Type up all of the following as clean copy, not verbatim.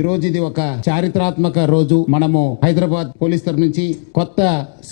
ఈ రోజు ఇది ఒక చారిత్రాత్మక రోజు. మనము హైదరాబాద్ పోలీస్ తరఫు నుంచి కొత్త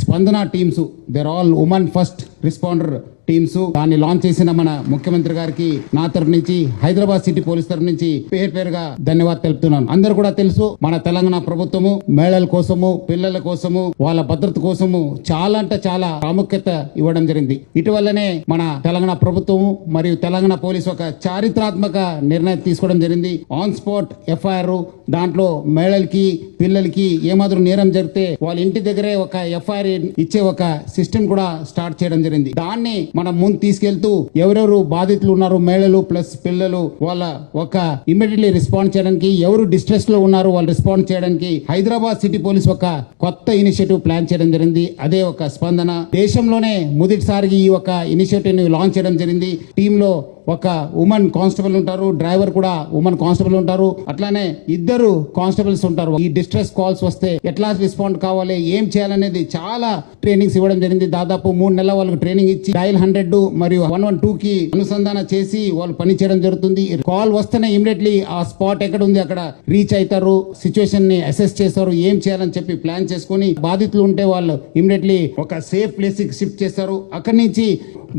Spandana teams, they're all women first responder teams, దాన్ని లాంచ్ చేసిన మన ముఖ్యమంత్రి గారికి నా తరఫు నుంచి, హైదరాబాద్ సిటీ పోలీస్ తరఫు నుంచి పేరుగా ధన్యవాదాలు తెలుపుతున్నాను. అందరూ కూడా తెలుసు, మన తెలంగాణ ప్రభుత్వము మహిళల కోసము, పిల్లల కోసము, వాళ్ళ భద్రత కోసము చాలా అంటే చాలా ప్రాముఖ్యత ఇవ్వడం జరిగింది. ఇటీవలనే మన తెలంగాణ ప్రభుత్వము మరియు తెలంగాణ పోలీసు ఒక చారిత్రాత్మక నిర్ణయం తీసుకోవడం జరిగింది. ఆన్ స్పాట్ ఎఫ్ఐఆర్, దాంట్లో మహిళలకి పిల్లలకి ఏమాత్రం నేరం జరిగితే వాళ్ళ ఇంటి దగ్గరే ఒక ఎఫ్ఐఆర్ ఇచ్చే ఒక సిస్టమ్ కూడా స్టార్ట్ చేయడం జరిగింది. దాన్ని మనం ముందు తీసుకెళ్తూ ఎవరెవరు బాధితులు ఉన్నారు, మహిళలు ప్లస్ పిల్లలు, వాళ్ళ ఒక ఇమ్మీడియట్లీ రెస్పాండ్ చేయడానికి, ఎవరు డిస్ట్రెస్ లో ఉన్నారు వాళ్ళు రెస్పాండ్ చేయడానికి హైదరాబాద్ సిటీ పోలీస్ ఒక కొత్త ఇనిషియేటివ్ ప్లాన్ చేయడం జరిగింది. అదే ఒక స్పందన. దేశంలోనే మొదటిసారిగా ఈ ఒక ఇనిషియేటివ్ ని లాంచ్ చేయడం జరిగింది. టీమ్ లో ఒక ఉమెన్ కానిస్టేబుల్ ఉంటారు, డ్రైవర్ కూడా ఉమెన్ కానిస్టేబుల్ ఉంటారు, అట్లానే ఇద్దరు కానిస్టేబుల్స్ ఉంటారు. ఈ డిస్ట్రెస్ కాల్స్ వస్తే ఎట్లా రెస్పాండ్ కావాలి, ఏం చేయాలనేది చాలా ట్రైనింగ్స్ ఇవ్వడం జరిగింది. దాదాపు 3 నెలల వాళ్ళకి ట్రైనింగ్ ఇచ్చి డయల్ 100 మరియు 112 కి అనుసంధానం చేసి వాళ్ళు పని చేయడం జరుగుతుంది. కాల్ వస్తేనే ఇమీడియట్లీ ఆ స్పాట్ ఎక్కడ ఉంది అక్కడ రీచ్ అవుతారు, సిచ్యువేషన్ ని అసెస్ చేస్తారు, ఏం చేయాలని చెప్పి ప్లాన్ చేసుకుని బాధితులు ఉంటే వాళ్ళు ఇమీడియట్లీ ఒక సేఫ్ ప్లేస్ కి షిఫ్ట్ చేస్తారు. అక్కడి నుంచి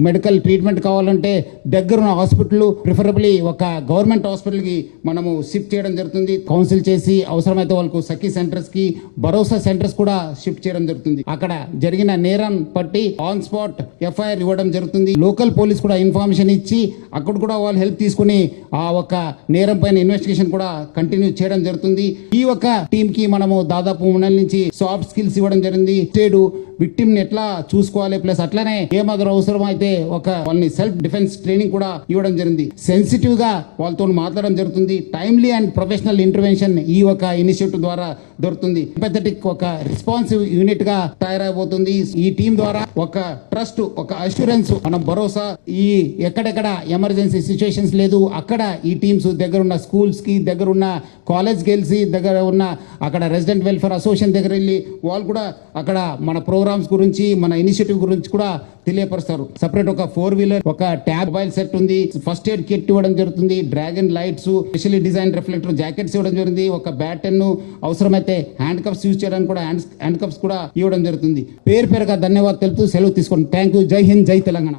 మెడికల్ ట్రీట్మెంట్ కావాలంటే దగ్గరున్న హాస్పిటల్, ప్రిఫరబుల్లీ ఒక గవర్నమెంట్ హాస్పిటల్ కి మనము షిఫ్ట్ చేయడం జరుగుతుంది. కౌన్సిల్ చేసి అవసరమైతే వాళ్ళకు సఖీ సెంటర్స్ కి, భరోసా సెంటర్స్ కూడా షిఫ్ట్ చేయడం జరుగుతుంది. అక్కడ జరిగిన నేరం పట్టి ఆన్ స్పాట్ ఎఫ్ఐఆర్ ఇవ్వడం జరుగుతుంది. లోకల్ పోలీస్ కూడా ఇన్ఫర్మేషన్ ఇచ్చి అక్కడ కూడా వాళ్ళు హెల్ప్ తీసుకుని ఆ ఒక నేరం పైన ఇన్వెస్టిగేషన్ కూడా కంటిన్యూ చేయడం జరుగుతుంది. ఈ ఒక టీమ్ కి మనము దాదాపు 3 నెలల నుంచి సాఫ్ట్ స్కిల్స్ ఇవ్వడం జరిగింది. స్టేడు విక్టిమ్ ని ఎట్లా చూసుకోవాలి, ప్లస్ అట్లనే ఏమాత్రం అవసరం అయితే ఒక వాళ్ళని సెల్ఫ్ డిఫెన్స్ ట్రైనింగ్ కూడా ఇవ్వడం జరిగింది. సెన్సిటివ్ గా వాళ్ళతో మాట్లాడడం జరుగుతుంది. టైమ్లీ అండ్ ప్రొఫెషనల్ ఇంటర్వెన్షన్ ఈ ఒక ఇనిషియేటివ్ ద్వారా దొరుకుతుంది. ఎంపథెటిక్ ఒక రెస్పాన్సివ్ యూనిట్ గా తయారైపోతుంది. ఈ టీం ద్వారా ఒక ట్రస్ట్, ఒక అష్యూరెన్స్, మనం భరోసా, ఈ ఎక్కడెక్కడ ఎమర్జెన్సీ సిచ్యువేషన్స్ లేదు అక్కడ ఈ టీమ్స్ దగ్గర ఉన్న స్కూల్స్ కి, దగ్గర ఉన్న కాలేజ్ గెలిసి, దగ్గర ఉన్న అక్కడ రెసిడెంట్ వెల్ఫేర్ అసోసియేషన్ దగ్గర వెళ్ళి వాళ్ళు కూడా అక్కడ మన ప్రోగ్రామ్స్ గురించి, మన ఇనిషియేటివ్ గురించి కూడా తెలియపరుస్తారు. సపరేట్ ఒక 4-వీలర్, ఒక ట్యాబ్ మొబైల్ సెట్ ఉంది, ఫస్ట్ ఎయిడ్ కిట్ ఇవ్వడం జరుగుతుంది, dragon lights, specially design reflector jackets ఇవ్వడం జరిగింది, ఒక బ్యాటన్, అవసరమైతే హ్యాండ్ కప్స్ యూజ్ చేయడానికి కూడా హ్యాండ్ కప్స్ కూడా ఇవ్వడం జరుగుతుంది. పేరుగా ధన్యవాదాలు తెలుపుతూ సెలవు తీసుకోండి. Thank you. జై హింద్, జై తెలంగాణ.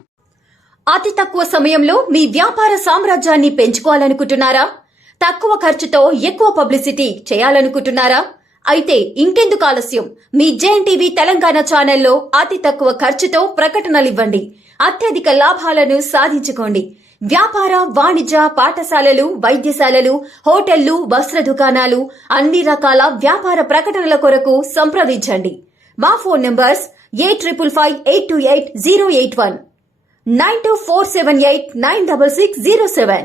అతి తక్కువ సమయంలో మీ వ్యాపార సామ్రాజ్యాన్ని పెంచుకోవాలనుకుంటున్నారా? తక్కువ ఖర్చుతో ఎక్కువ పబ్లిసిటీ చేయాలనుకుంటున్నారా? అయితే ఇంకెందుకు ఆలస్యం? మీ జేఎన్టీవీ తెలంగాణ ఛానల్లో అతి తక్కువ ఖర్చుతో ప్రకటనలివ్వండి. అత్యధిక లాభాలను సాధించుకోండి. వ్యాపార, వాణిజ్య, పాఠశాలలు, వైద్యశాలలు, హోటళ్లు, వస్త్ర దుకాణాలు, అన్ని రకాల వ్యాపార ప్రకటనల కొరకు సంప్రదించండి. మా ఫోన్ నంబర్స్ 8558288081, 9247896607.